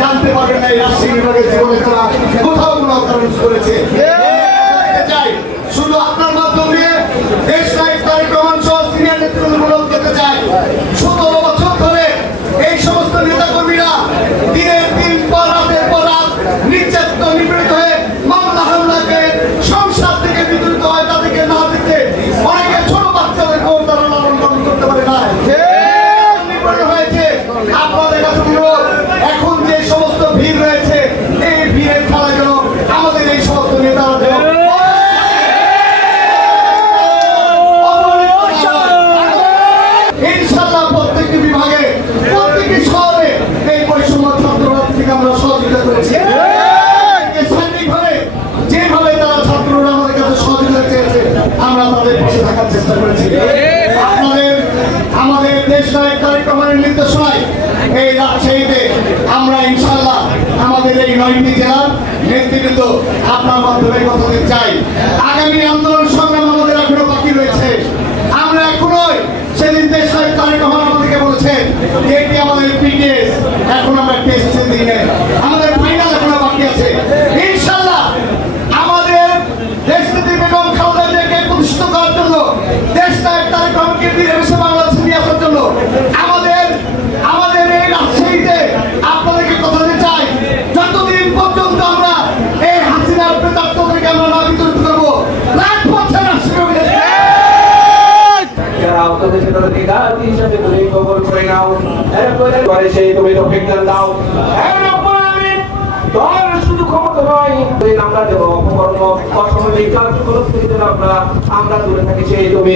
জানতে পারবেন না এই রাজশাহী বিভাগের জীবনে তারা কোথাও কোনো অকারেন্স করেছে। শুধু আপনার মাধ্যমে দেশ নায়ক তারেক রহমান সহ সিনিয়র নেতৃত্বমূলক যেতে চাই। 17 বছর ধরে এই সমস্ত নেতাকর্মীরা দিনের দিন পর রাতের পর রাত নির্যাতিত নিপীড়িত হয়ে মামলা হামলাকে সংসার থেকে বিতরিত হয়, তাদেরকে না দিতে অনেকে ছোট বাচ্চাদেরকেও তারা লালন পালন করতে পারে না হয়েছে। আপনাদের কাছে অনুরোধ, এখন যে সমস্ত ভিড় রয়েছে এই ভিড়ের খেলা যেন আমাদের এই সমস্ত নেতারা ইনশাআল্লাহ প্রত্যেকটি বিভাগে প্রত্যেকটি শহরে এই বৈষম্য ছাত্ররাজনীতিকে আমরা সহযোগিতা করেছি। যেভাবে তারা ছাত্ররা আমাদের কাছে সহযোগিতা চেয়েছে আমরা তাদের পাশে থাকার চেষ্টা করেছি। আমাদের দেশ নায়ক তারেক রহমানের নির্দেশনায় এই রাজশাহীতে আমরা ইনশাআল্লাহ আমাদের এই 9টি জেলার নেতৃবৃন্দ আপনার মাধ্যমে কথা দিতে চাই। আগামী আন্দোলন সংগ্রাম আমাদের এখনো বাকি রয়েছে। আমরা এখনোই সেদিন দেশ নায়ক তারেক রহমান আমাদেরকে বলেছেন যে এটি আমাদের পিটিএস, এখন আমরা টেস্টের দিনে আমাদের ফাইনাল এখনো বাকি আছে। ইনশাআল্লাহ আমাদের দেশনেত্রী বেগম খালেদা জিয়াকে প্রতিষ্ঠিত করার জন্য, দেশ নায়ক তারেক রহমানকে ফিরে এসে বাংলাদেশে নিয়ে আসার জন্য আমাদের এই রাজশাহীতে আপনাদেরকে কথা দিতে চাই, যতদিন পর্যন্ত আমরা এই হাসিনার প্রেতাত্মদেরকে আমরা না বিতরিত করবো রাজপথে শুধু ক্ষমতা নয়, আমরা দেবো অপকর্ম অসামাজিক কার্যকলাপ থেকে আমরা দূরে থাকি সেই জমি